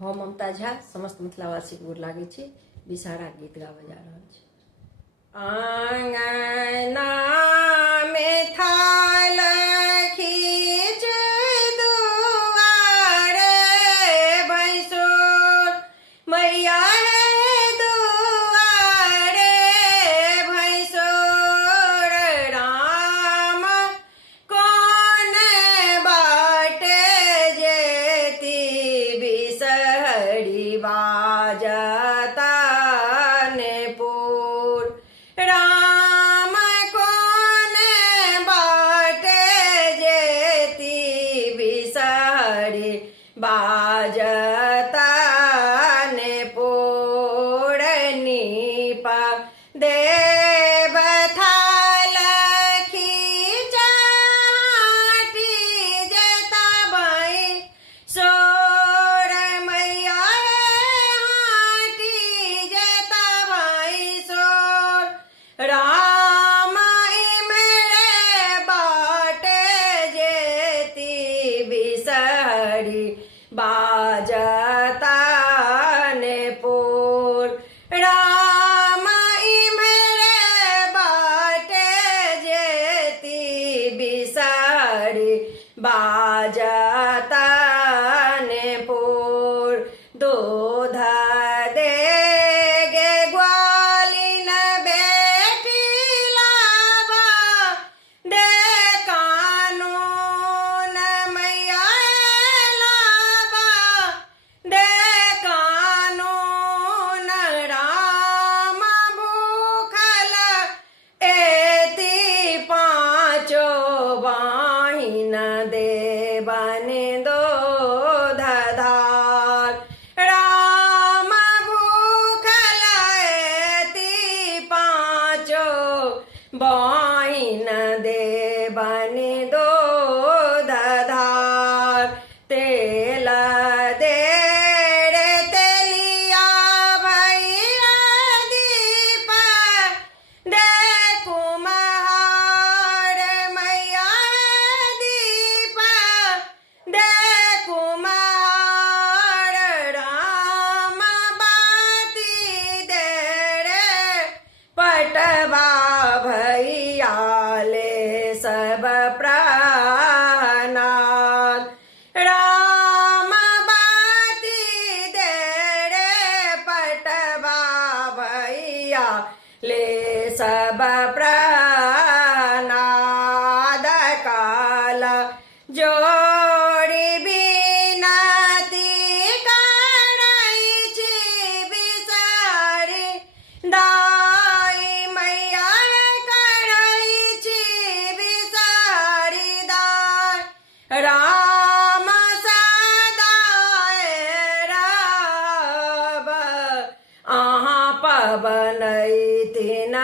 हम ममता झा समस्त मिथिलावासी गोर लागै छी। विषहारा गीत गाबऽ जा रहल छी। आंगना में थाल खींच दुआरे भैंसुर मैया दुआरे भैंसुर राम कौन बाटे जेती बिसहरी बाजता नेपुर राम कौन बाटे जेती बिसहरी बाजता नेपुर नीपा देव थाल खींचाटी जेता बाई सोर मैया हाटी जेता बाई सोर राम इमरे बाटे जेती बिसहरी बाजता नेपुर राम इमरे बाटे जेती बिसहरी बाजता नेपुर दूध दे गे ग्वालिन बेटी लाबा दे कानून मैया लाबा दे कानून राम भूखल एती पाँचो बाहिन देवन दूध धार राम भूखल एती पाँचो बाहिन देवन दूध धार तेल दे रे तेलिया भैया दीप दे कुम्हार मैया दीप दे कुम्हार राम बाती दे रे पटवा भैया ले सब प्राणान राम बाती दे रे पटवा भैया ले सब प्राणाद काल जोड़ी बिनती करै छी बिसहरी दाई मैया करै छी बिसहरी दाई राम सदाए रहब अहाँ पवनैति न